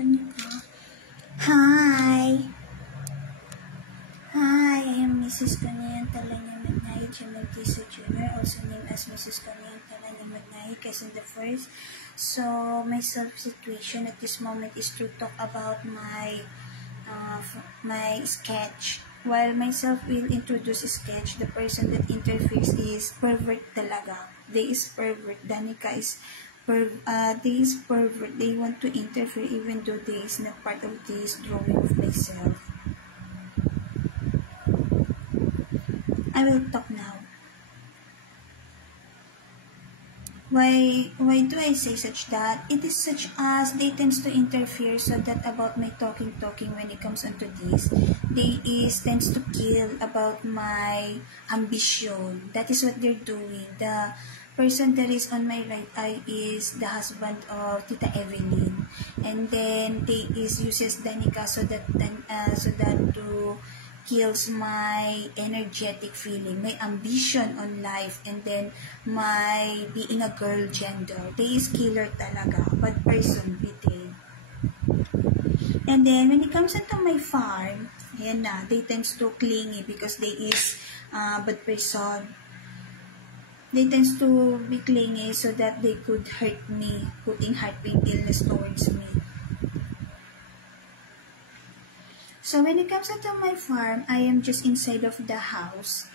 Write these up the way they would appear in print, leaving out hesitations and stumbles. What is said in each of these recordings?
Hi. Hi, I am Mrs. Kanayan Talanya Magnay Chimentisa Jr., also named as Mrs. Kanayan Talanya Magnay, Quezon the First. So, my self-situation at this moment is to talk about my sketch. While myself will introduce sketch, the person that interferes is pervert talaga. They is pervert. Danica is they is pervert. They want to interfere even though they is not part of this drawing of myself. I will talk now. Why do I say such that? It is such as they tends to interfere so that about my talking when it comes onto this. They tends to kill about my ambition. That is what they're doing. The person that is on my right eye is the husband of Tita Evelyn. And then they uses Danica so that to kills my energetic feeling, my ambition on life, and then my being a girl gender. They is killer talaga, bad person, bitin. And then when it comes into my farm, ayan na, they tends to clingy because they is bad person. They tends to be clingy so that they could hurt me, putting heartbeat illness towards me. So when it comes to my farm, I am just inside of the house,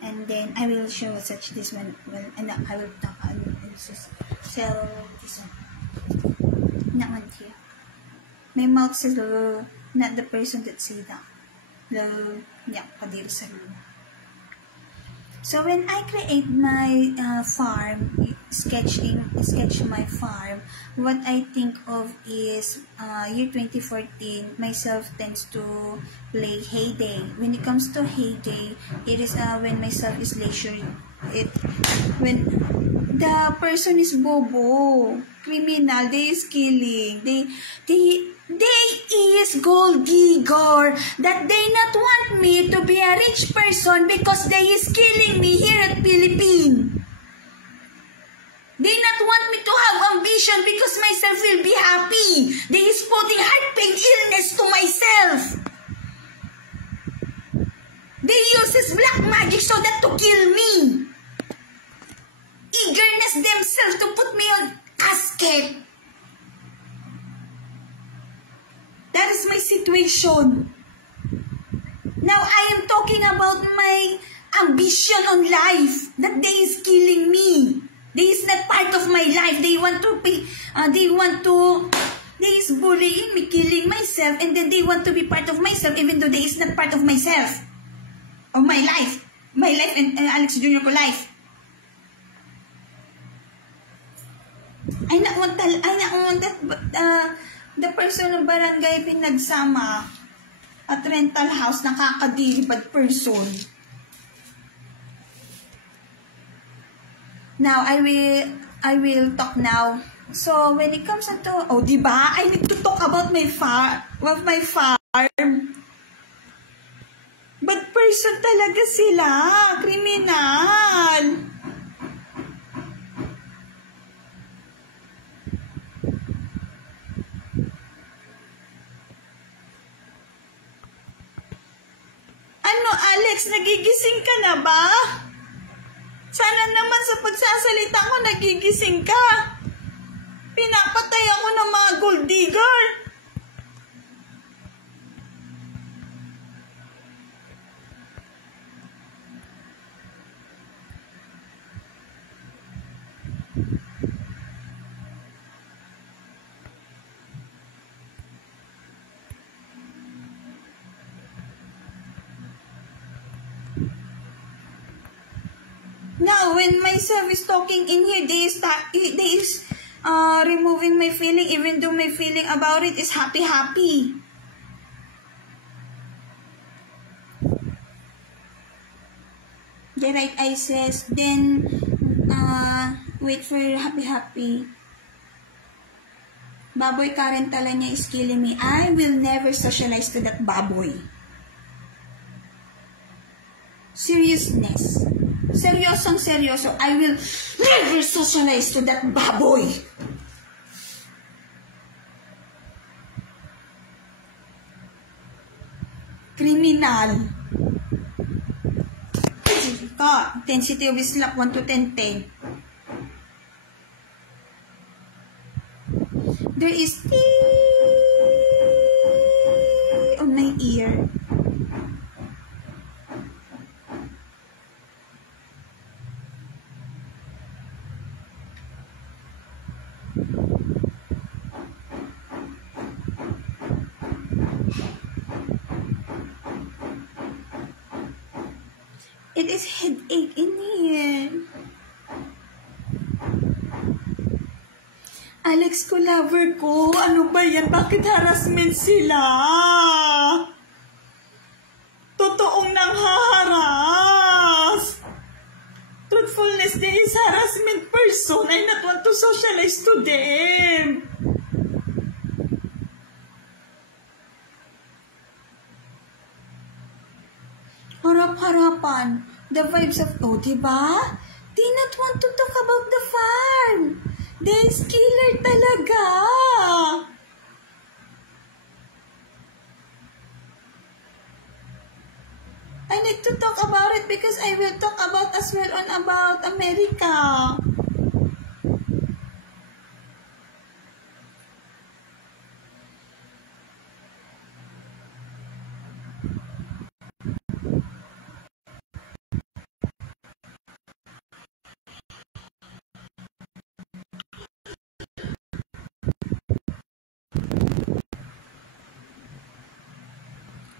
and then I will show such this one. Well, and I will talk on this. So this one, not one here. My mouth says "lo," not the person that say that. "Lo," yeah, padir sa lo. So when I create my farm, sketch my farm, what I think of is year 2014, myself tends to play Heyday. When it comes to Heyday, it is when myself is leisure. When the person is bobo, criminal, they is killing, they is gold digger, that they not want me to be a rich person because they is killing me here at Philippines. They not want me to have ambition because myself will be happy. They is putting heart pain illness to myself. They uses black magic so that to kill me. Eagerness themselves to put me on casket. That is my situation. Now I am talking about my ambition on life. That they is killing me. They is not part of my life. They want to be, they is bullying me, killing myself, and then they want to be part of myself even though they is not part of myself. Of my life. My life and Alex Jr. ko life. I not want that, the person ng barangay pinagsama at rental house, nakakadiri, bad person. Now, I will talk now. So, when it comes to, oh, diba? I need to talk about my farm. Bad person talaga sila. Kriminal. Ano, Alex, nagigising ka na ba? Sana naman sa pagsasalita ko, nagigising ka. Pinapatay ako ng mga gold digger. Now, when myself is talking in here, they is removing my feeling, even though my feeling about it is happy. The right eye says, then, wait for happy. Baboy Karen Talanya is killing me. I will never socialize to that baboy. Seriousness. Seryoso. I will never socialize to that baboy. Criminal. Ka, intensity of slap 1 to 10, 10. There is tea on my ear. It is headache in here. Alex ko, lover ko. Ano ba yan? Bakit harassment sila? Totoong nang haharas. Truthfulness, there is harassment person. I not want to socialize to them. Harap-harapan. The vibes of, oh, diba? They not want to talk about the farm. They're killer talaga. I need to talk about it because I will talk about as well on about America.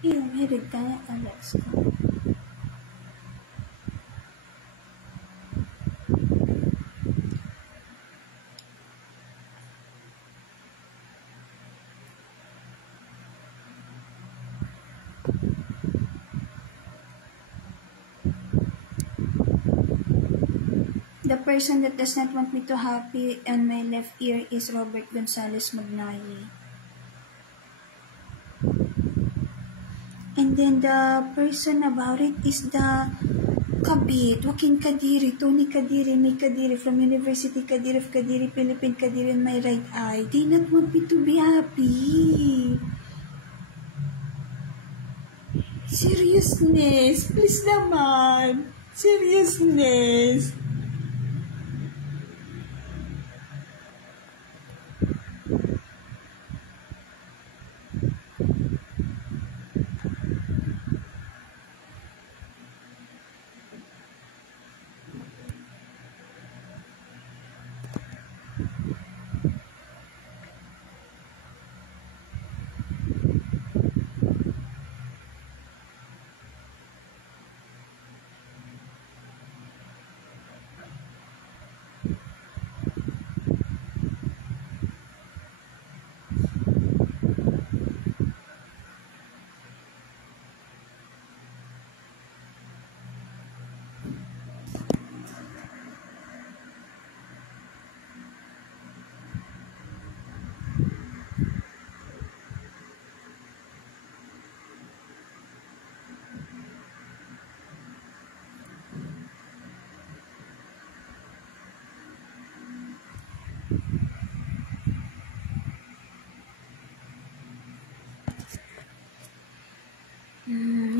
Yung hirig ka na, Alex ko. The person that does not want me to happy on my left ear is Robert Gonzalez Magnayi. And then the person about it is the Kabit, Joaquin Kadiri, Tony Kadiri, May Kadiri from University Kadiri of Kadiri, Philippine Kadiri in my right eye. They not want me to be happy. Seriousness, please naman. Seriousness.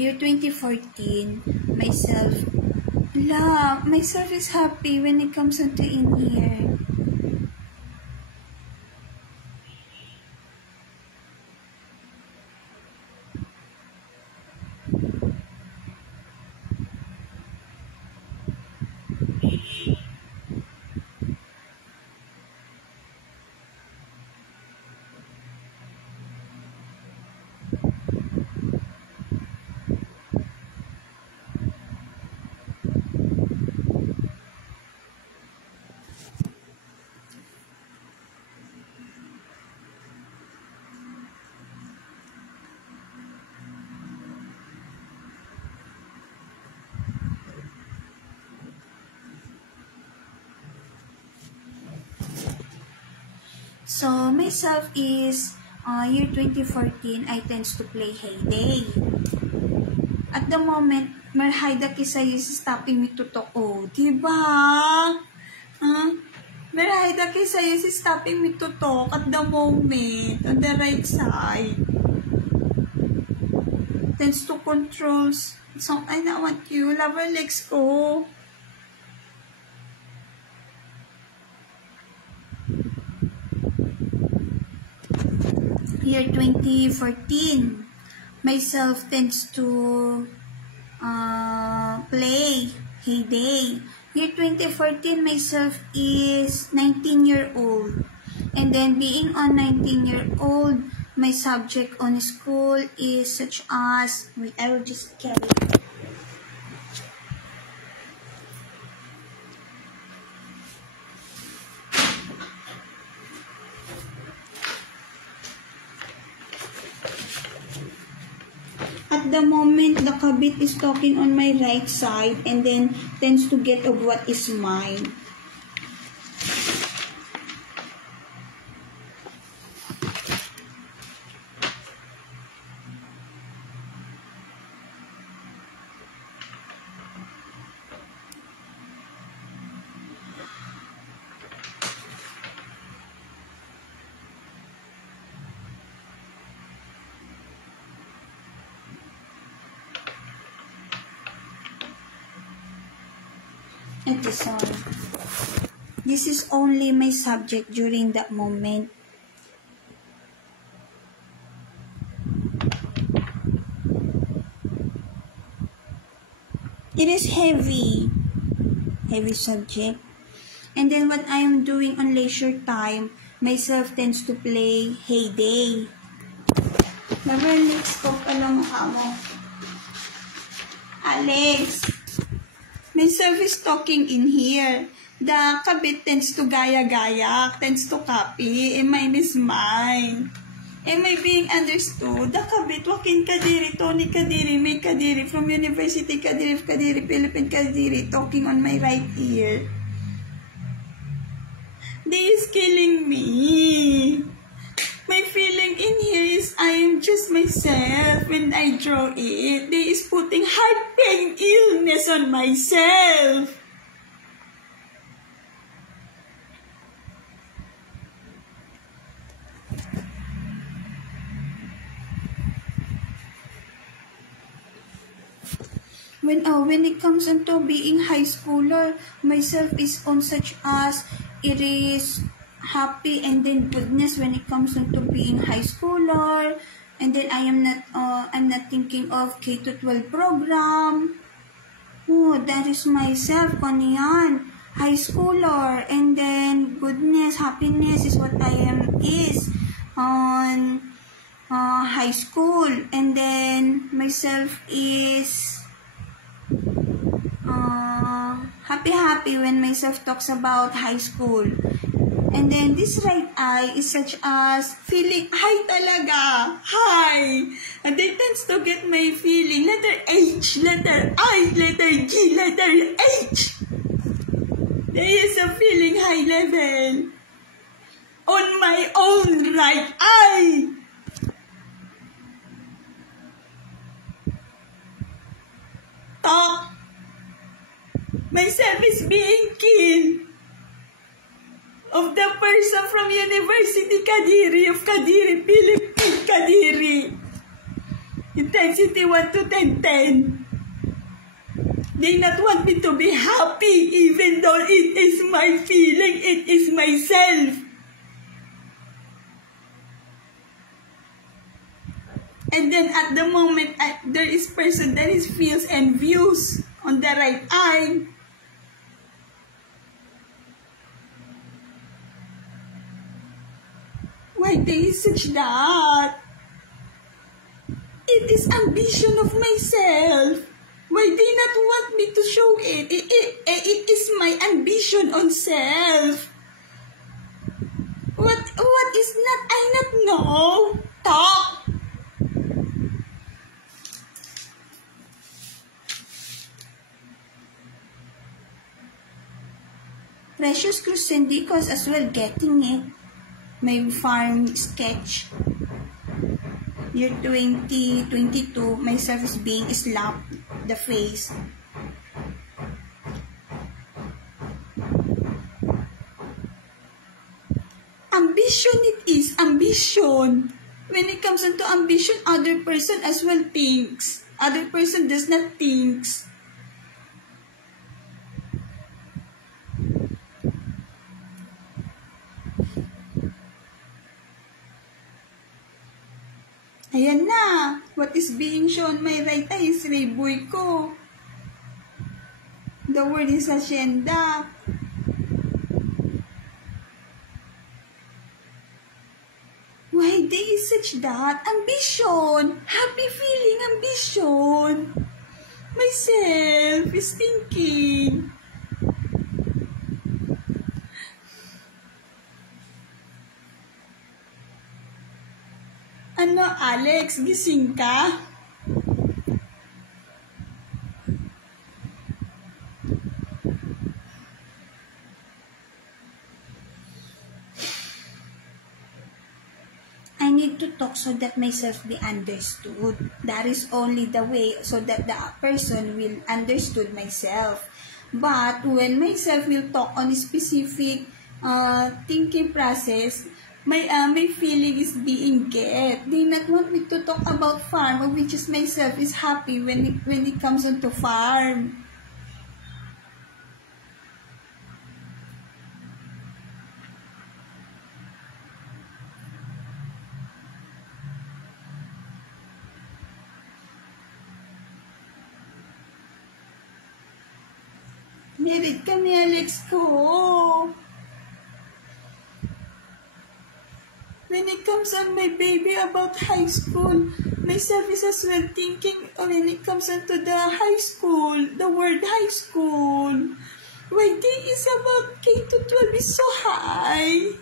Year 2014, myself is happy when it comes onto in here. So, myself is, year 2014, I tends to play Heyday. At the moment, Merhaida Kisay is stopping me to talk. Oh, diba? Merhaida Kisay is stopping me to talk at the moment, on the right side. tends to controls. So, I don't want you. Lover legs ko. Year 2014, myself tends to play Heyday. Year 2014, myself is 19-year-old. And then being on 19-year-old, my subject on school is such as, wait, I will just carry it. At the moment, the kabit is talking on my right side and then tends to get of what is mine. This is only my subject during that moment. It is heavy subject. And then what I am doing on leisure time, myself tends to play Heyday. Never next ko pala mukha mo. Alex, myself is talking in here. The kabit tends to gaya-gaya, tends to copy, and mine is mine. Am I being understood? The kabit, Joaquin Kadiri, Tony Kadiri, May Kadiri, from University Kadiri of Kadiri, Philippine Kadiri, talking on my right ear. They is killing me. My feeling in here is I am just myself when I draw it. They is putting heart pain illness on myself. When it comes into being high schooler, myself is on such as it is happy and then goodness when it comes into being high schooler, and then I'm not thinking of K-12 program. Oh, that is myself, kaniyan, high schooler, and then goodness, happiness is what I am is on high school, and then myself is happy when myself talks about high school. And then this right eye is such as feeling high talaga, high. And they tends to get my feeling letter H, letter I, letter G, letter H. There is a feeling high level on my own right eye. Talk. Myself is being killed of the person from University Kadiri of Kadiri, Philippine Kadiri. Intensity 1 to 10. They not want me to be happy even though it is my feeling, it is myself. And then at the moment, there is person that is feels envious on the right eye. Why they such that? It is ambition of myself. Why they not want me to show it? It is my ambition on self. What is not? I not know. Talk. Precious Crucendicos as well getting it. My farm sketch. Year 2022, myself is being slapped the face. Ambition it is, ambition. When it comes comes into ambition, other person as well thinks. Other person does not think. Ayan na. What is being shown my right eye is Rayboy ko. The word is hacienda. Why they is such that? Ambition. Happy feeling ambition. Myself is thinking. Ano, Alex? Gising ka? I need to talk so that myself be understood. That is only the way so that the person will understood myself. But when myself will talk on a specific thinking process, my feeling is being get. They not want me to talk about farm, which is myself is happy when it comes onto farm. Merit kami, Alex ko. When it comes on my baby about high school, myself is as well thinking when it comes into the high school, the word high school. Why day is about K-12 is so high.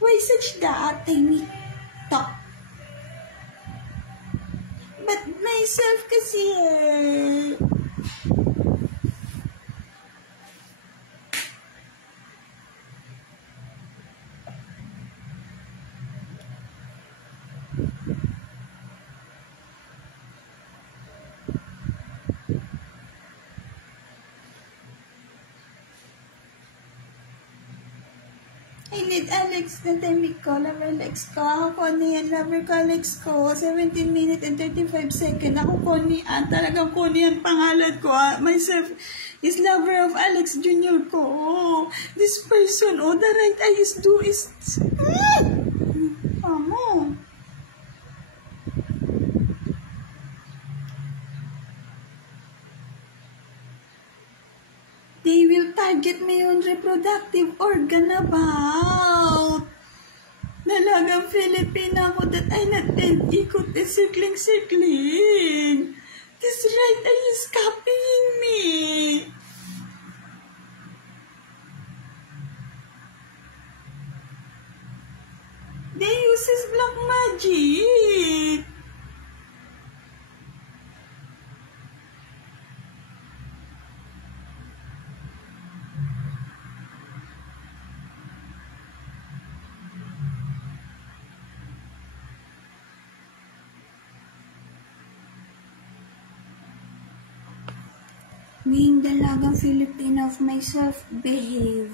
Why such that? I need talk. But myself kasi I need Alex na timing ko, lover Alex ko. Ako ko niyan, lover ko Alex ko. 17 minutes and 35 seconds. Ako ko niyan, talagang ko niyan pangalan ko. Myself is lover of Alex Jr. ko. This person, the right I is do is... Amo. They will target my own reproductive organ about. Dalagang Filipina ako that I not then ikot and circling. This right eye is copying me. They uses black magic. Being dalagang Filipina of myself, behave.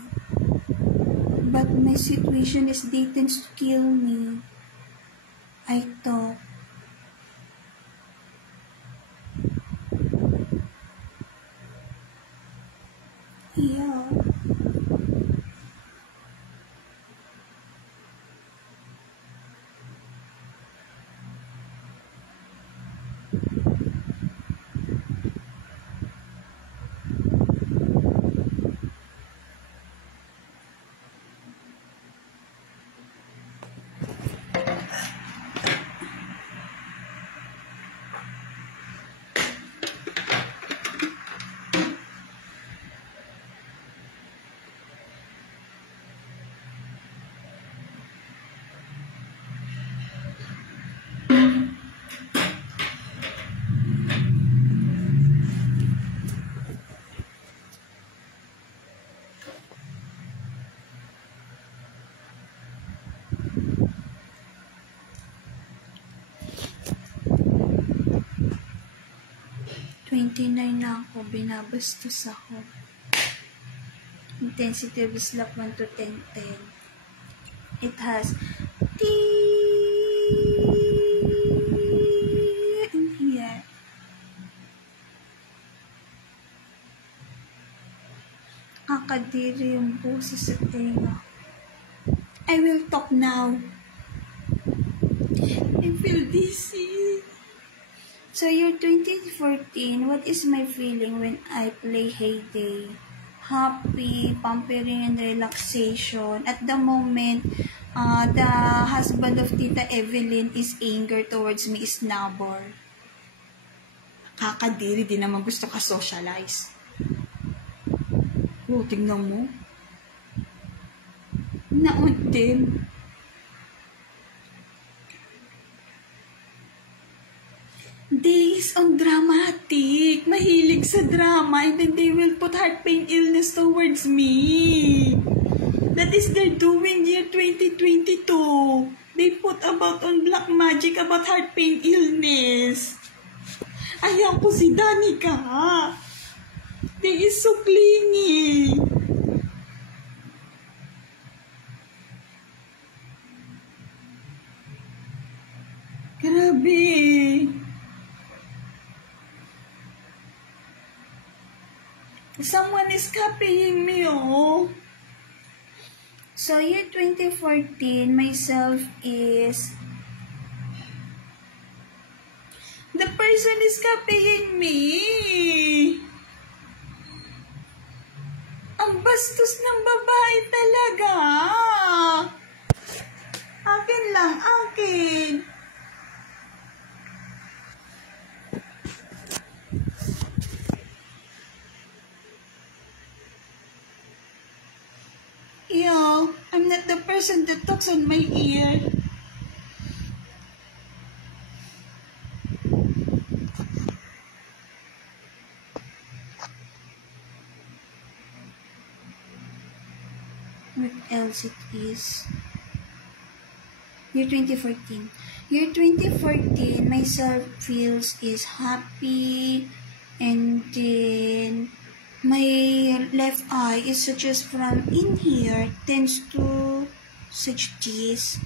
But my situation is they tends to kill me. I talk. Yeah. ...29 na ako, binabastos ako. Intensity of slap 1 to 10, 10. It has T in here. Kakadiri yung boses sa tenga. I will talk now. I feel dizzy. So year 2014, what is my feeling when I play Heyday? Happy, pampering, and relaxation. At the moment, the husband of Tita Evelyn is anger towards me, is nabor. Kakadiri, di naman gusto ka socialize. Oh, tingnan mo. Nauntim. Days on dramatic. Mahilig sa drama, and then they will put heart pain illness towards me. That is their doing year 2022. They put about on black magic about heart pain illness. Ayaw ko si Danica. They is so clingy. Grabe. Someone is copying me, oh. So, year 2014, myself is... The person is copying me. Ang bastos ng babae talaga. Akin lang, akin. Yo, I'm not the person that talks on my ear. What else it is? Year 2014. Year 2014, myself feels is happy, and then my left eye is such as from in here tends to such this.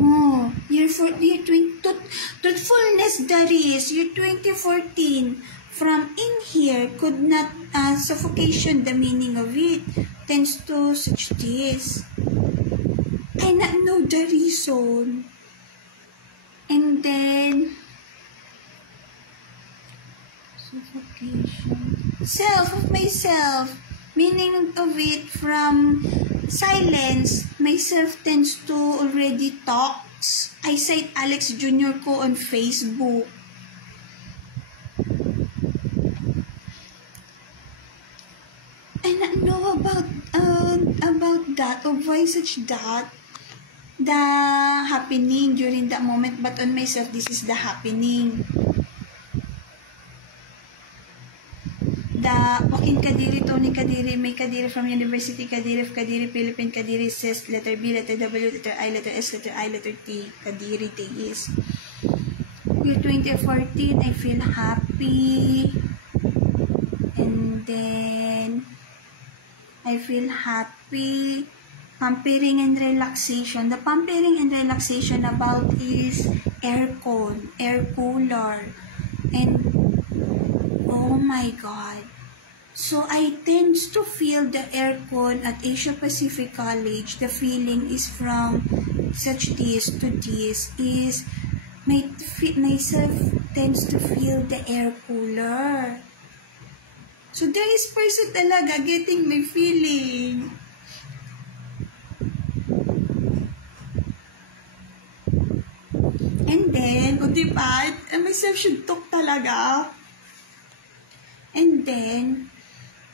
Oh, year 20, truthfulness that is, year 2014, from in here could not, suffocation, the meaning of it, tends to such this. I not know the reason. And then, suffocation. Self of myself. Meaning of it, from silence, myself tends to already talks. I cite Alex Jr. ko on Facebook. I not know about that, or why such that, the happening during that moment, but on myself, this is the happening. The Joaquin Kadiri, Tony Kadiri, May Kadiri from University Kadiri of Kadiri, Philippine Kadiri says letter B, letter W, letter I, letter S, letter I, letter T. Kadiri is. Year 2014, I feel happy. And then, I feel happy. Pampering and relaxation. The pampering and relaxation about is aircon, air cooler. And, oh my God. So, I tend to feel the aircon at Asia Pacific College. The feeling is from such this to this is myself tends to feel the air cooler. So, there is person talaga getting my feeling. And then, o diba, myself should talk talaga. And then,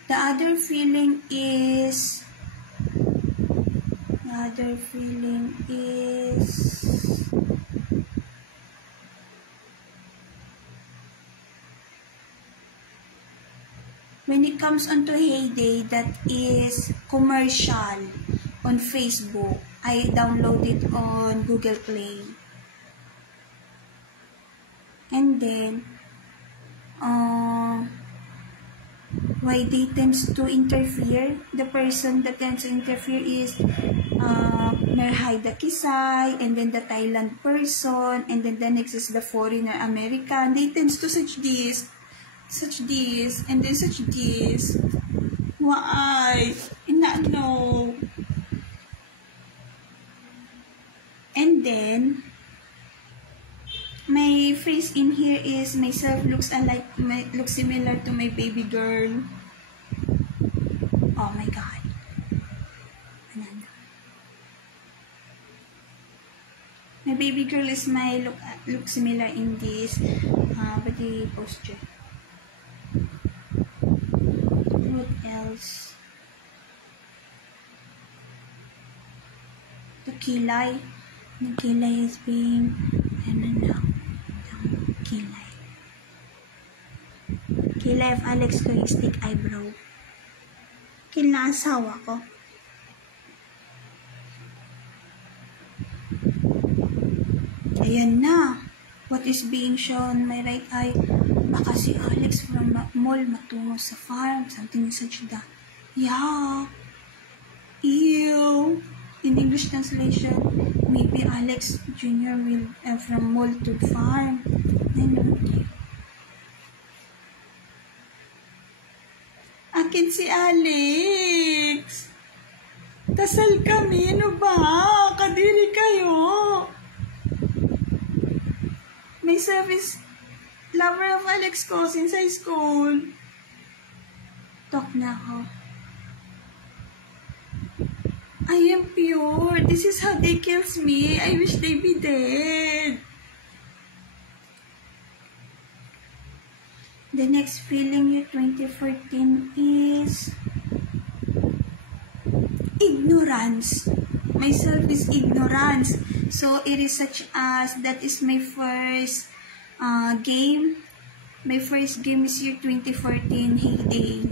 the other feeling is, when it comes onto Heyday, that is commercial on Facebook. I download it on Google Play. And then, why they tends to interfere. The person that tends to interfere is Merhaida Kisay, and then the Thailand person, and then the next is the foreigner American. They tends to such this, and then such this. Why? No. And then my phrase in here is myself looks similar to my baby girl. Oh my god. Ananda. My baby girl is my look similar in this body posture. What else? The kilay. The kilay is being kilay. Kilay of Alex ko yung stick eyebrow. Kinasawa ko. Ayan na. What is being shown my right eye? Baka si Alex from mall matungo sa farm. Something such that. Yeah. Ew. In English translation, maybe Alex Jr. will from mall to farm. Akin si Alex. Tasal kami. Ano ba? Kadiri kayo. May service lover of Alex ko since high school. Talk na ako. I am pure. This is how they kills me. I wish they be dead. The next feeling year 2014 is ignorance. Myself is ignorance. So it is such as that is my first game. My first game is year 2014 heyday.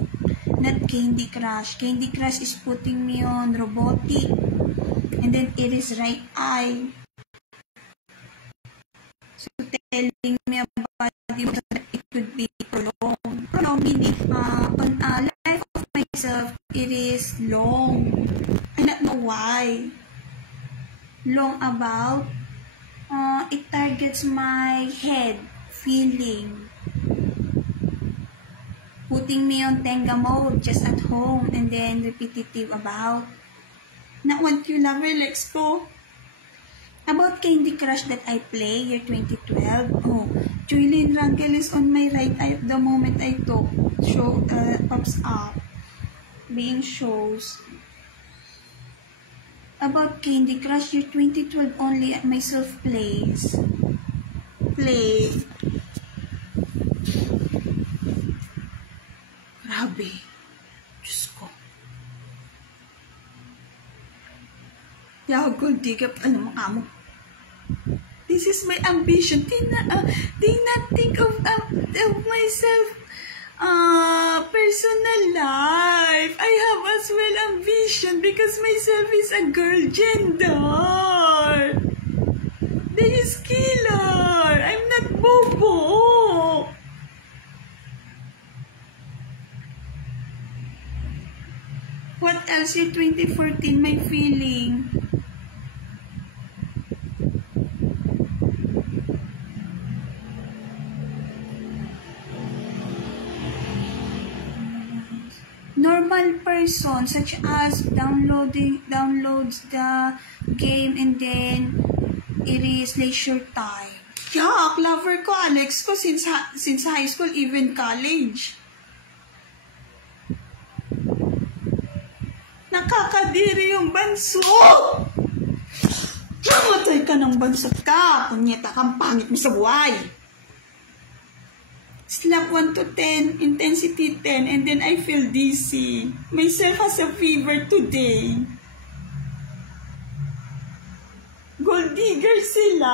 Not Candy Crush. Candy Crush is putting me on robotic. And then it is right eye. So telling me about that it could be prolonged. Prolonged meaning on life of myself, it is long. I don't know why. Long about it targets my head feeling. Putting me on Tenga mode just at home and then repetitive about. Not want you love relax ko. About Candy Crush that I play year 2012. Oh, Julian Rangel is on my right eye at the moment I talk. Show pops up. Being shows. About Candy Crush year 2012 only at myself plays. Play. Grabe. Diyos ko. Yaw, gold digger. Ano mukha mo? This is my ambition. They not think of myself personal life. I have as well ambition because myself is a girl gender. There is killer. I'm not bobo. What else? Year 2014, my feeling. Normal person, such as downloads the game and then it is leisure time. Yeah, lover ko, Alex ko, since high school, even college. Nakakadiri yung banso! Namatay ka ng bansot ka! Punyeta kang pangit mo sa buhay! Slap 1 to 10, intensity 10, and then I feel dizzy. Myself has a fever today. Gold digger sila!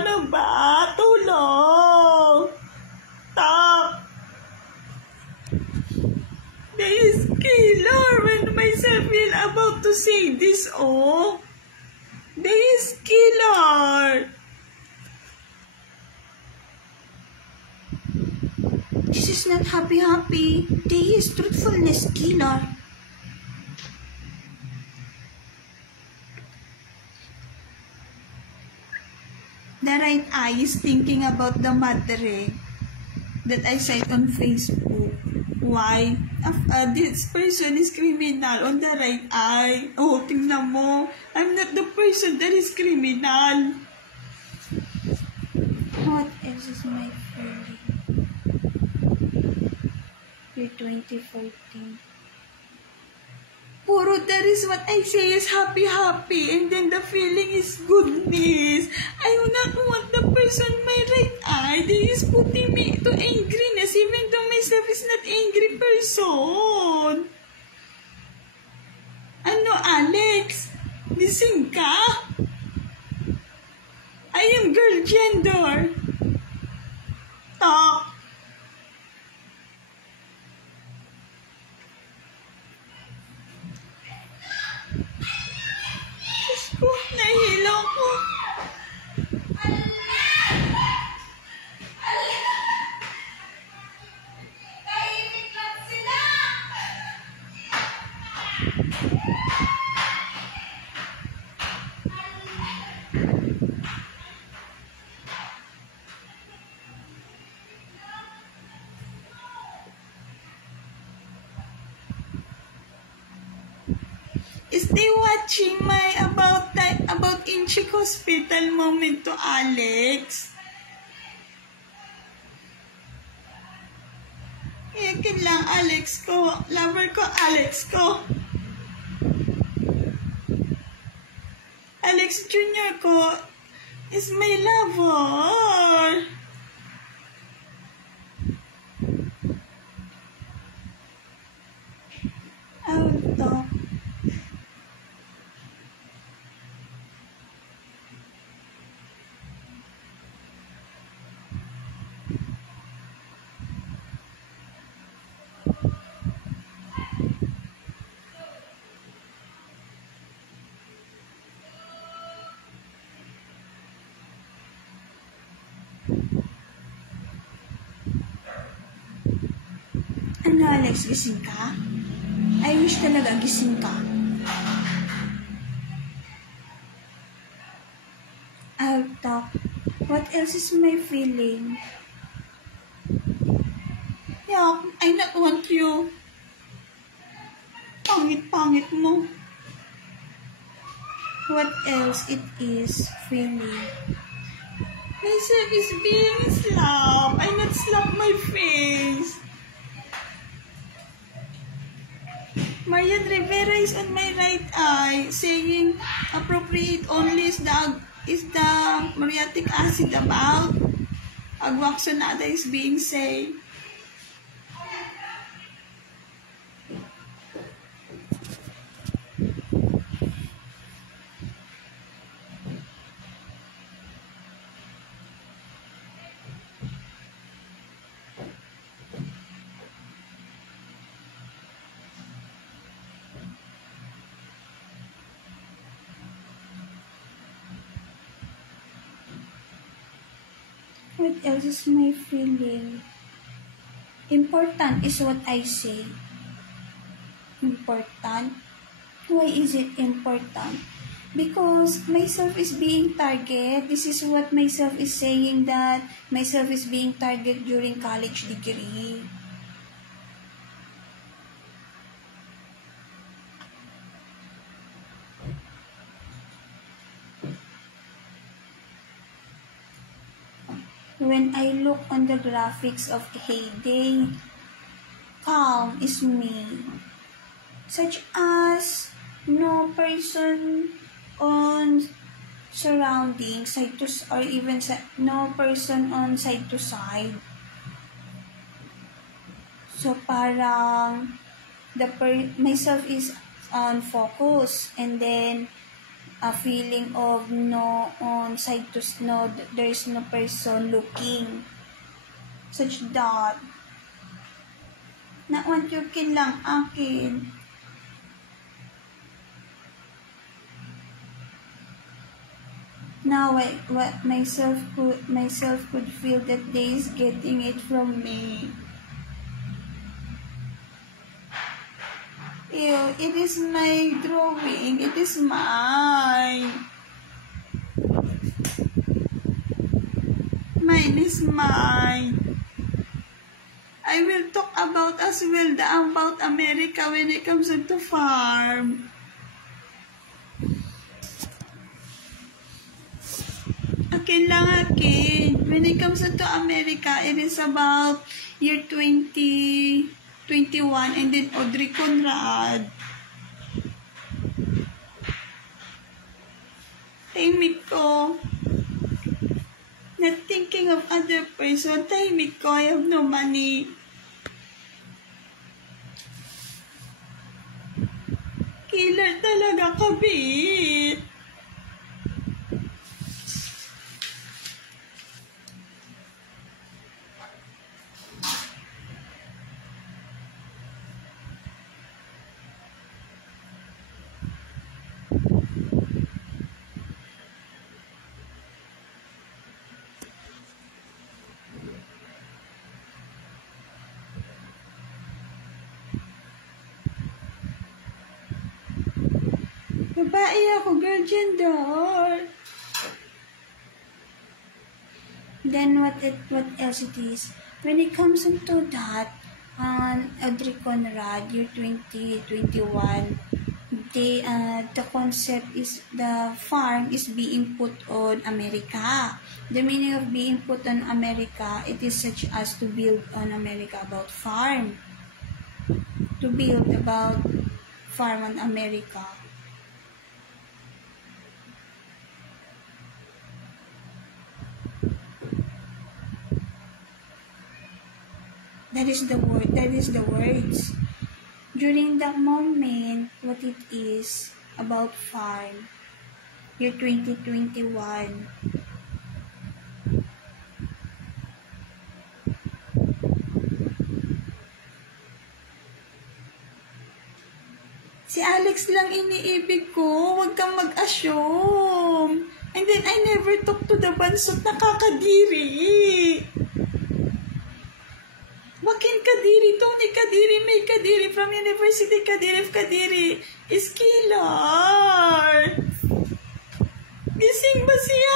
Ano ba? Tulong! Top! There is killer when myself feel about to say this, oh. There is killer. This is not happy. They is truthfulness killer. The right eye is thinking about the matter that I said on Facebook. Why? This person is criminal on the right eye. Oh, tingnan mo. I'm not the person that is criminal. What else is my feeling? Year 2014. Puro that is what I say is happy, and then the feeling is goodness. I do not want the person my right eye. They is putting me to angriness even though myself is not angry person. Ano, Alex? Gising ka? I am girl gender. Talk. Nahilo ko. Is they watching my about Inchik Hospital moment to Alex? Yakin lang Alex ko. Lover ko Alex ko. Alex Jr. ko is my lover. Auto. Ano, Alex, gising ka? I wish talaga gising ka. I'll talk. What else is my feeling? Yeah, I not want you. Pangit-pangit mo. What else it is feeling? Myself is being slapped. I not slap my face. Marian Rivera is on my right eye, saying appropriate only is the muriatic acid about. Agwaxonada is being said. What else is my feeling? Important is what I say. Important? Why is it important? Because myself is being target. This is what myself is saying, that myself is being target during college degree. When I look on the graphics of Heyday, calm is me. Such as no person on surrounding side to or even no person on side to side. So parang myself is on focus, and then a feeling of no on side to no, there is no person looking, such that want you kin lang akin. Now myself could feel that they is getting it from me. Ew, it is my drawing. It is mine. Mine is mine. I will talk about as well about America when it comes into farm. Akin lang akin. When it comes into America, it is about year 2021 and then Audrey Conrad. Tahimik ko. Not thinking of other person. Tahimik ko. I have no money. Killer talaga, kabit. Babae ako, girl gender. Then what else it is? When it comes into that, Audrey Conrad, year 2021, the concept is the farm is being put on America. The meaning of being put on America, it is such as to build on America about farm. To build about farm on America. That is the word. That is the words. During that moment, what it is about farm, year 2021. Si Alex lang iniibig ko. Huwag kang mag-assume. And then I never talk to the bansot na kakadiri. Wakin Kadiri, Tony Kadiri, May Kadiri from University Kadiri of Kadiri is killer. Gising ba siya?